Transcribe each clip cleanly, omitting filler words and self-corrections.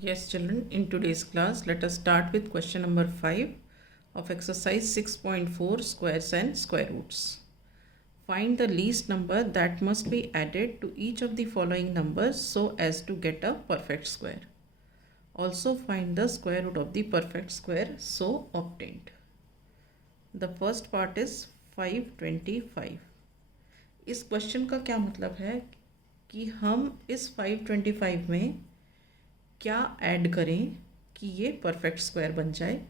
Yes, children, in today's class, let us start with question number 5 of exercise 6.4 squares and square roots. Find the least number that must be added to each of the following numbers so as to get a perfect square. Also find the square root of the perfect square so obtained. The first part is 525. इस question का क्या मतलब है कि हम इस 525 में क्या ऐड करें कि ये परफेक्ट स्क्वायर बन जाए,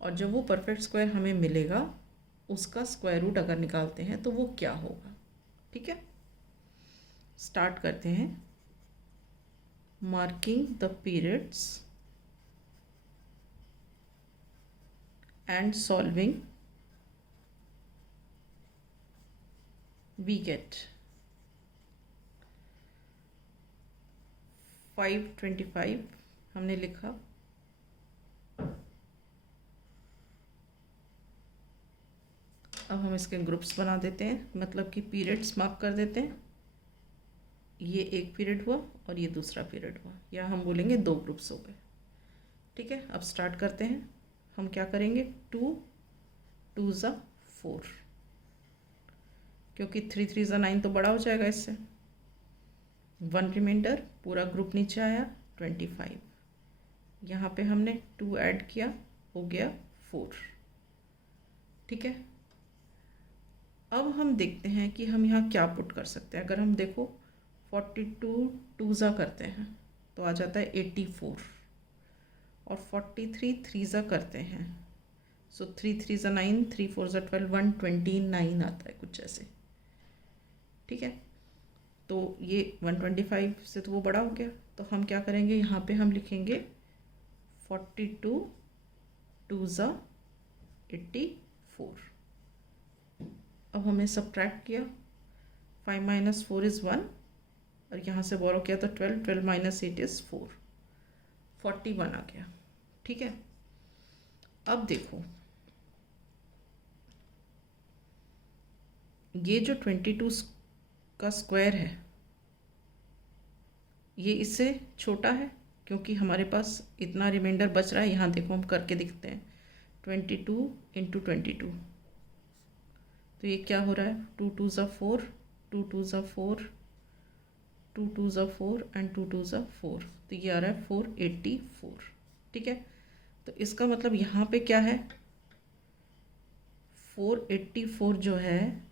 और जब वो परफेक्ट स्क्वायर हमें मिलेगा उसका स्क्वायर रूट अगर निकालते हैं तो वो क्या होगा। ठीक है, स्टार्ट करते हैं। Marking the periods and solving we get 525 हमने लिखा। अब हम इसके ग्रुप्स बना देते हैं, मतलब कि पीरियड्स मार्क कर देते हैं। ये एक पीरियड हुआ और ये दूसरा पीरियड हुआ, या हम बोलेंगे दो ग्रुप्स हो गए। ठीक है, अब स्टार्ट करते हैं। हम क्या करेंगे, 2 2 ज़ा 4, क्योंकि 3 3 ज़ा 9 तो बड़ा हो जाएगा इससे। 1 रिमाइंडर, पूरा ग्रुप नीचे आया 25। यहाँ पे हमने 2 ऐड किया, हो गया 4। ठीक है, अब हम देखते हैं कि हम यहाँ क्या पुट कर सकते हैं। अगर हम देखो 42 2 ज़ा करते हैं तो आ जाता है 84, और 43 3 ज़ा करते हैं सो 3 3 ज़ा 9, 3 4 ज़ा 12, 129 आता है कुछ ऐसे। ठीक है, तो ये 125 से तो वो बड़ा हो गया, तो हम क्या करेंगे, यहाँ पे हम लिखेंगे 42 2 ज़ा 84। अब हमने सब्ट्रैक्ट किया, 5 - 4 इज़ 1, और यहाँ से बोरो किया तो 12 12 - 8 इज़ 4, 41 आ गया। ठीक है, अब देखो ये जो 22 का स्क्वायर है ये इससे छोटा है, क्योंकि हमारे पास इतना रिमाइंडर बच रहा है। यहाँ देखो हम करके दिखते हैं, 22 × 22, तो ये क्या हो रहा है, 2 2 ज़ा 4, 2 2 ज़ा 4, 2 2 ज़ा 4 एंड 2 2 ज़ा 4, तो ये आ रहा है 484। ठीक है, तो इसका मतलब यहाँ पे क्या है, 484 जो है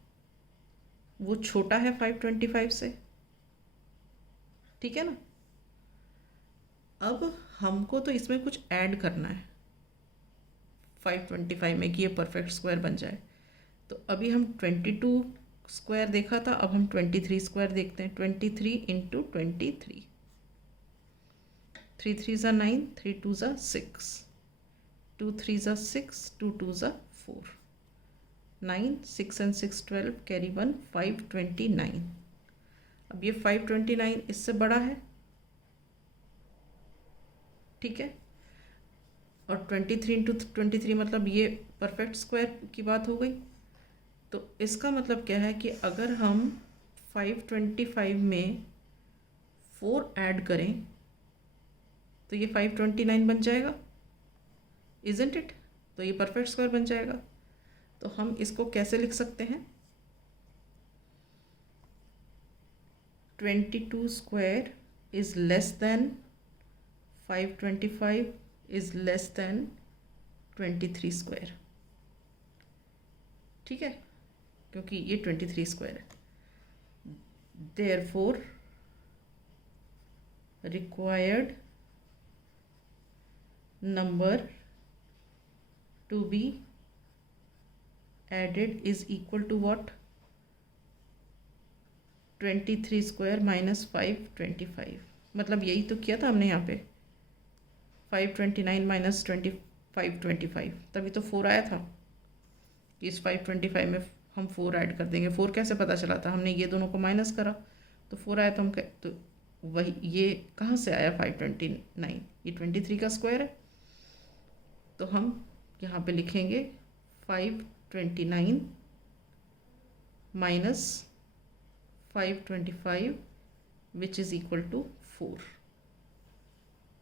वो छोटा है 525 से। ठीक है ना, अब हमको तो इसमें कुछ ऐड करना है 525 में कि ये परफेक्ट स्क्वायर बन जाए। तो अभी हम 22 स्क्वायर देखा था, अब हम 23 स्क्वायर देखते हैं। 23 × 23, 3 3 ज़ा 9, 3 2 ज़ा 6, 2 3 ज़ा 6, 2 2 ज़ा 4, 9 6 and 6 12, कैरी 1, 529। अब ये 529 इससे बड़ा है। ठीक है, और 23 × 23 मतलब ये परफेक्ट स्क्वायर की बात हो गई। तो इसका मतलब क्या है कि अगर हम 525 में 4 ऐड करें तो ये 529 बन जाएगा, इज़न्ट इट। तो ये परफेक्ट स्क्वायर बन जाएगा। तो हम इसको कैसे लिख सकते हैं, 22 square is less than 525 is less than 23 square. ठीक है, क्योंकि ये 23 स्क्वायर है। Therefore required number to be added is equal to what, 23 square minus 525। मतलब यही तो किया था हमने यहाँ पे, 529 माइनस 525, तभी तो 4 आया था। इस 525 में हम 4 ऐड कर देंगे। 4 कैसे पता चला था, हमने ये दोनों को माइनस करा तो 4 आया। तो हम तो वही, ये कहाँ से आया 529, ये 23 का स्क्वायर है। तो हम यहाँ पे लिखेंगे 529 minus 525 which is equal to 4।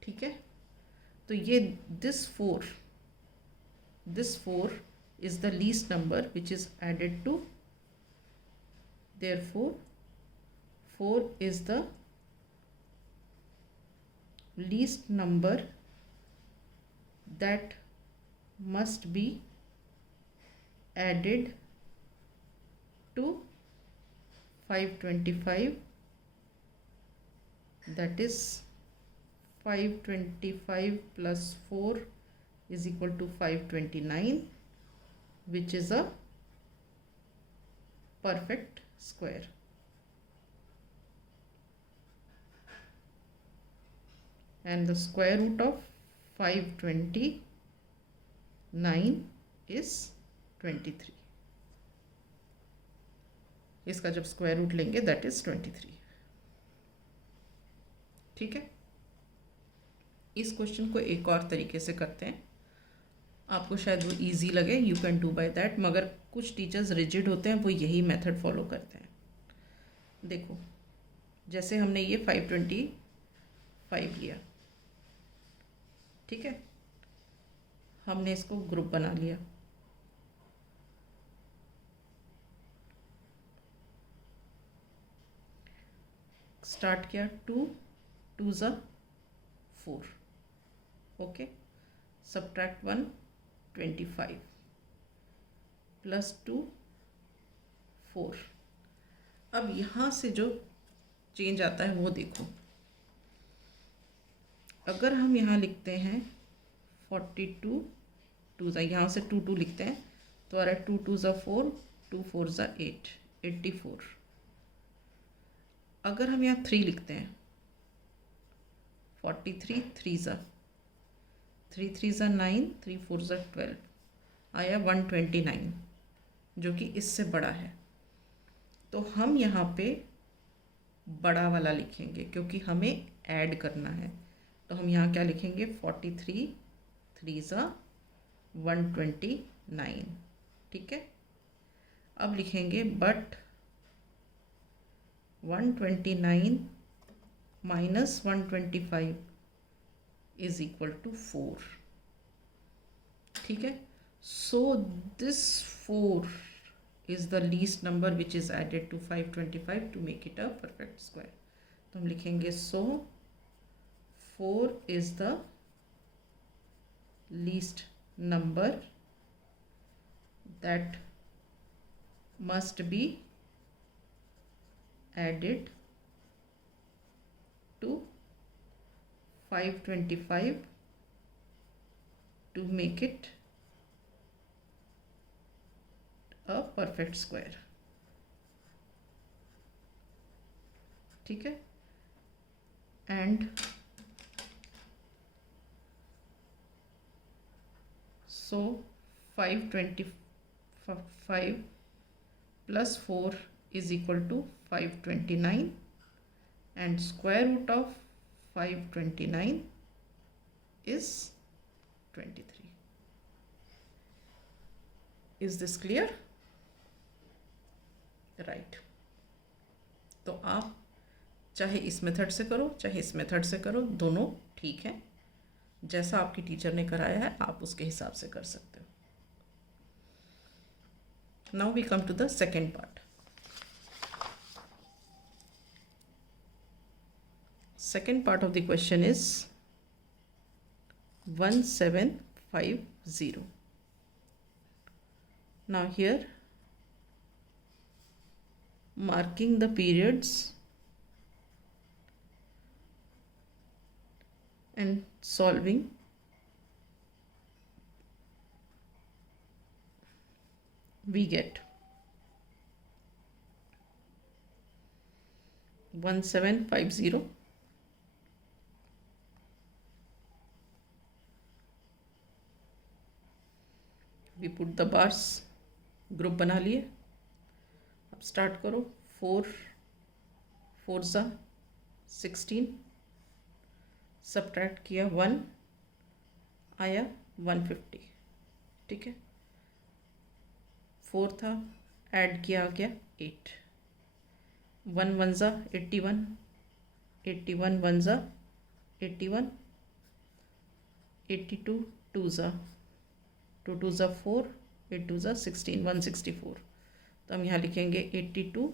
ठीक है, तो ये this four is the least number which is added to, therefore 4 is the least number that must be added to 525, that is 525 plus 4 is equal to 529, which is a perfect square. And the square root of 529 is 23. इसका जब square root लेंगे that is 23. ठीक है, इस question को एक और तरीके से करते हैं, आपको शायद वो इजी लगे, you can do by that, मगर कुछ टीचर्स रिजिड होते हैं, वो यही मेथड फॉलो करते हैं. देखो, जैसे हमने ये 525 लिया, ठीक है, हमने इसको ग्रुप बना लिया, स्टार्ट किया 2 2 ज़ा 4, ओके, सब्ट्रैक्ट 1 25 प्लस 2 4. अब यहाँ से जो चेंज आता है वो देखो, अगर हम यहाँ लिखते हैं 42 2 ज़ा, यहाँ से 2 2 लिखते हैं तो आ रहा है 2 2 ज़ा 4 2 4 ज़ा 8 84. अगर हम यहाँ 3 लिखते हैं 43 3 ज़ा 3 3 ज़ा 9 3 4 ज़ा 12, आया 129, जो कि इससे बड़ा है. तो हम यहाँ पे बड़ा वाला लिखेंगे क्योंकि हमें ऐड करना है. तो हम यहाँ क्या लिखेंगे 43 3 ज़ा 129. ठीक है, अब लिखेंगे but 129 minus 125 is equal to 4. ठीक है, so this 4 is the least number which is added to 525 to make it a perfect square. तो हम लिखेंगे so 4 is the least number that must be added to 525 to make it a perfect square. ठीक है, and so 525 plus 4 is equal to 529 and square root of 529 is 23. Is this clear? Right. तो आप चाहे इस method से करो चाहे इस मेथड से करो, दोनों ठीक है. जैसा आपकी टीचर ने कराया है आप उसके हिसाब से कर सकते हो. Now we come to the second part. Second part of the question is 1750. Now here marking the periods and solving, we get 1750 we put the bars, group बना लिए. अब स्टार्ट करो 4 4 ज़ा 16, सब्ट्रैक्ट किया 1, आया 150. ठीक है, 4 था, ऐड किया आ गया 8, 1 1 ज़ा 81, 81 1 ज़ा 81, 82 2s 2 2s 4, 8 2s 16, 164. तो हम यहाँ लिखेंगे 82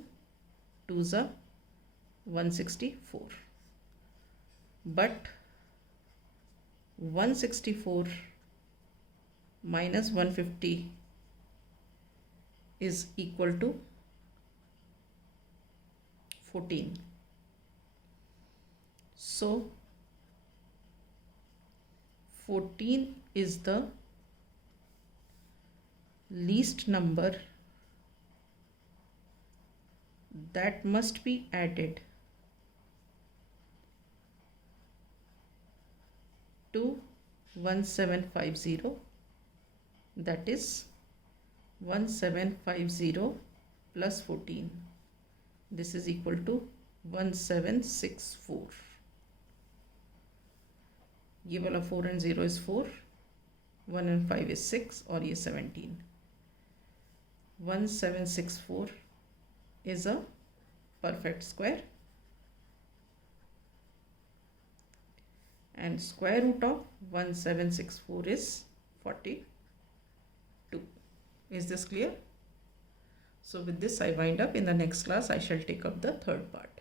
2s 164. But 164 minus 150 is equal to 14. So 14 is the least number that must be added to 1750, that is 1750 plus 14. This is equal to 1764. ये वाला 4 and 0 is 4, 1 and 5 is 6 और ये 17. 1764 is a perfect square, and square root of 1764 is 42. Is this clear? So with this I wind up. In the next class I shall take up the third part.